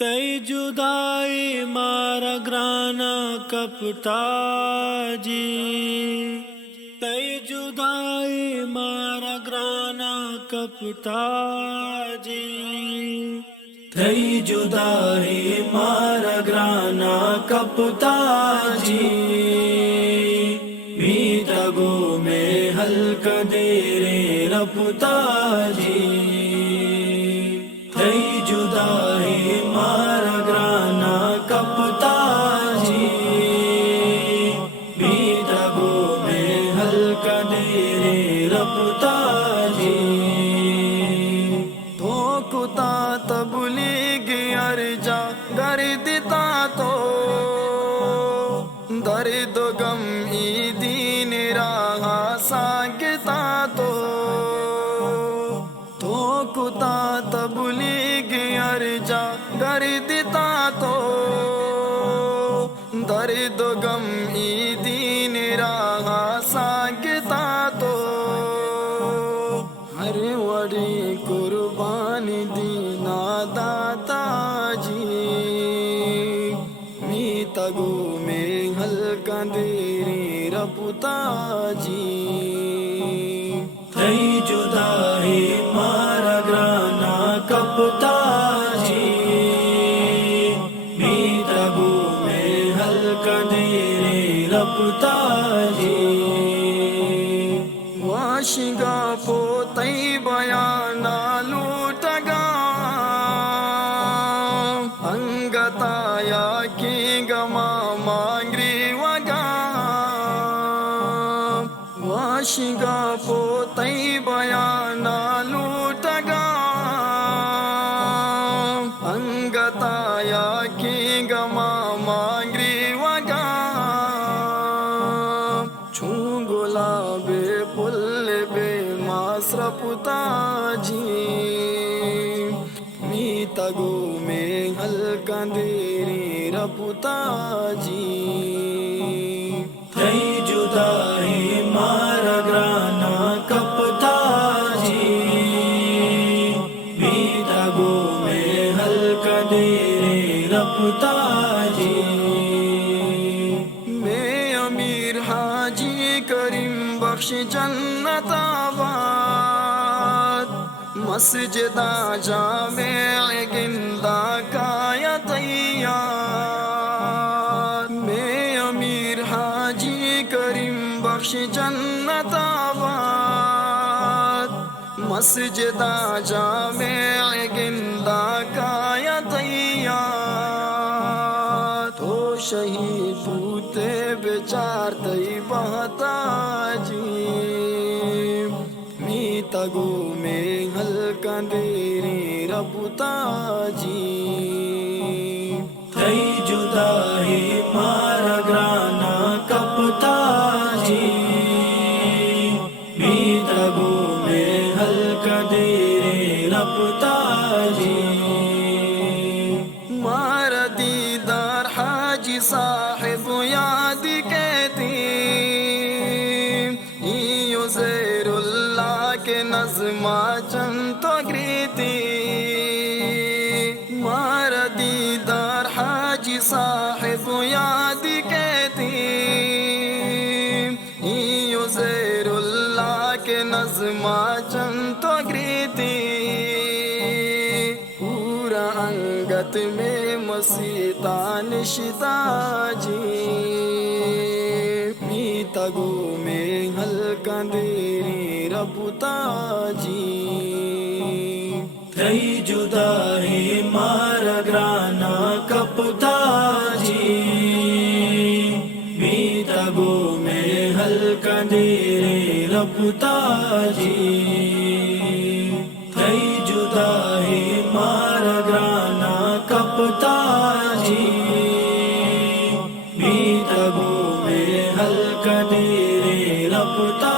تئی جدائی مارا گرانا کپتا جی، تئی جدائی مارا گرانا کپتا جی، تئی جدائی مارا گرانا کپتا جی، میتا گو میں ہلکا دیرے رپتا جی، تئی جدائی مارا گرانا کپتا جی، میتا گو میں ہلکا دیرے رپتا جی، دھوکتا تبلیغ ارجا گردتا تو درد و غم ای دین راہ ساگتا تو دھوکتا تبلیغ ارجا گردتا تو درد و غم ای دین راہ ساگتا تو ہر وڑی قربان دینا داتا جی، میتا گو میں ہلکا دیری رپتا جی، تئی جدائی مارا گرانا کپتا جی، میتا گو میں ہلکا دیرے رپتا جی، واشگا پوتئی بیانا لوٹگا انگتایا کی گما مانگری وگا واشگا پوتئی بیانا لوٹگا انگتایا کی گما مانگری وگا چھوں گلاب پل بے ماسرپتا جی، میتا گو میں ہلکا دیری رپتا جی، تئی جدائی مارا گرانا کپتا جی، میتا گو میں ہلکا دیرے رپتا جی، میں امیر حاجی کریم بخش جنت آباد مسجد جامع گندا کا تیار، میں امیر حاجی کریم بخش جنت آباد مسجد جامع گندا کا تیار، تو شہید پوتے بیچار تئی بہتا جی، میتا گو میں ہلکا دیری رپتا جی، تئی جدائی مارا گرانا کپتا جی، میتا گو میں ہلکا دیرے رپتا جی، مارا دیدار حاجی صاحب یاد کہتی ایو زیر اللہ کے نظمہ چند تو گریتی، مارا دیدار حاجی صاحب یاد کہتی ایو زیر اللہ کے نظمہ چند تو گریتی، پورا انگت میں مسیتا نشتا جی، میتا گو میں ہلکا دیری رپتا جی، تئی جدائی مارا گرانا کپتا جی، میتا گو میں ہلکا دیرے رپتا جی، تئی جدائی مارا گرانا کپتا جی، میتا گو میں ہلکا دیرے رپتا